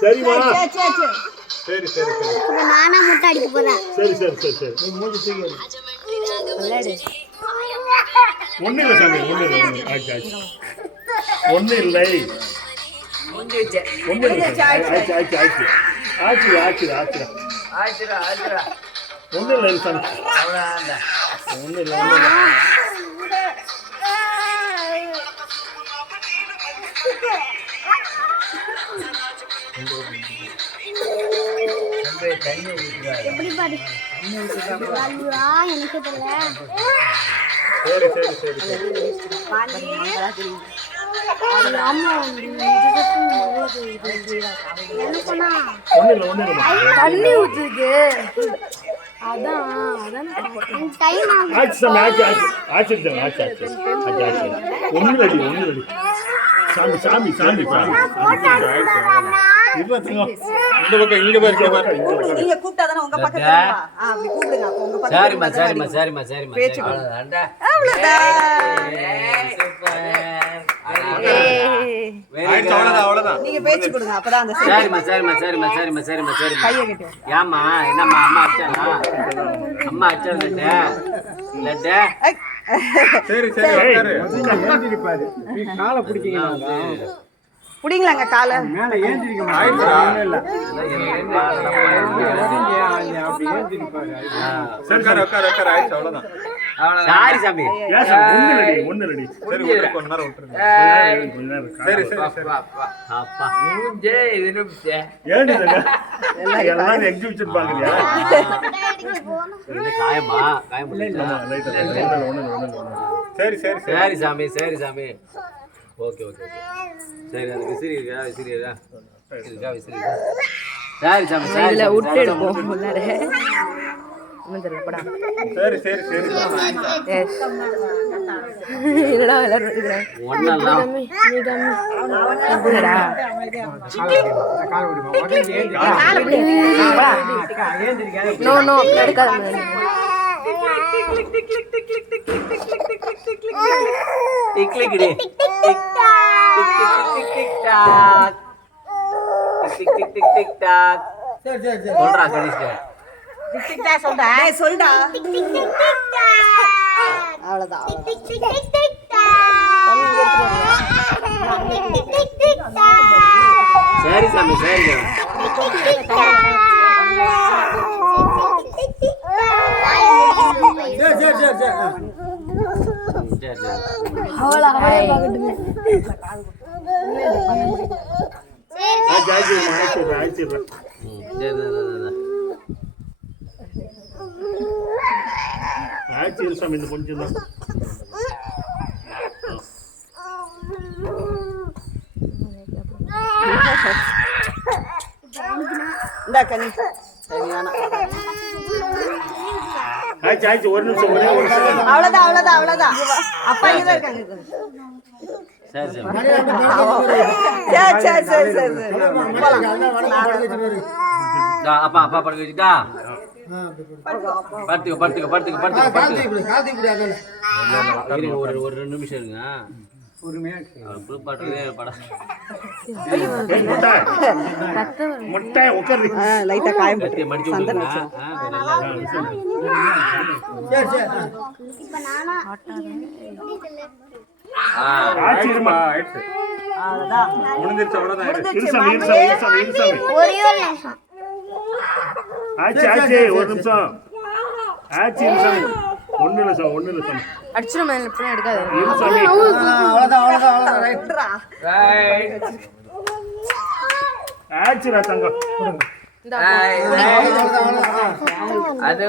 சரிமா சரி சரி சரி நானா முட்டை அடிக்க போறேன். சரி சரி சரி சரி நீ மூஞ்சி தூக்கி விளையாடு. ஒண்ணு இல்லை சாமி ஒண்ணு இல்லை ஆச்சு ஆச்சு ஒண்ணு இல்லை ஒண்ணு இல்லை ஆச்சு ஆச்சு ஆச்சு ஆச்சு ஆச்சு ஆச்சு ஒண்ணு இல்லை சாமி ஒண்ணு இல்லை எப்படி பாரு எனக்கு தெரியல. சரி சரி சரி தண்ணி ஊத்துது. அதான் டைம் ஆச்சு சாமி ஆச்சு ஆச்சு ஆச்சு ஆச்சு ஆச்சு ஆச்சு ஆச்சு ஒண்ணு ரெடி சாமி சாமி சாமி இந்த பக்கம் இங்க பாரு நீங்க கூப்பிட்டாதானே உங்க பக்கத்துல அப்படி கூப்பிடுங்க அப்ப உங்க பக்கத்துல சரிம்மா பேச்சு அவ்வளவுதான் நீங்க பேச்சு கொடுங்க அப்பதான் அந்த சரிம்மா கையை கட்டு ஏம்மா என்னம்மா அம்மா அச்சா லட்டு சரி சரி காலை பிடிச்சிங்க புடிங்களாங்க காலை மேல ஏந்திரிக்க அவ்வளவுதான் சாரி சாமி ஒண்ணு ரெடி சரி கொஞ்ச நேரம் விட்டுருங்க சரி சரி சரி அப்பா மூஞ்சே விரும்பி ஏன் எல்லாம் எக்ஸிபிஷன் பாக்குறியா காயமா சரி சரி சரி சாமி ஓகே சரி அது விசிறி இருக்கா சரி சாமி சரி விட்டு எடுப்போம் ஒன்றும் தெரியல படம் சரி சரி சரி என்னடா விளையாடுறேன் ஒன்னெல்லாம் நோ நோ எடுக்காத டிக்லிக்கிடி டிக் டாக் சொல்றா சொல்டா அவ்வளவுதான் சரி சாமி சரி ஆச்சு சாமி இந்த கொஞ்சம் தான் இந்தா கண்ணி சரியான ஆச்சு ஆச்சு ஒரு நிமிஷம் ஒரே ஒரு நிமிஷம் அவ்வளவுதான் அப்பா இங்கதான் இருக்காங்க சரி அப்பா படுக்க வச்சுட்டா ஒரு 2 நிமிஷம் இருங்க லைட்டா காயம் மடிச்சு விடுங்க முடிஞ்சிருச்சு அவ்வளவுதான் ஆச்சு ஆச்சு ஒரு நிமிஷம் ஆச்சு ஒண்ணு இல்லை சாமி அடிச்சிரும் எடுக்காது ஆச்சுடா தங்கம் அது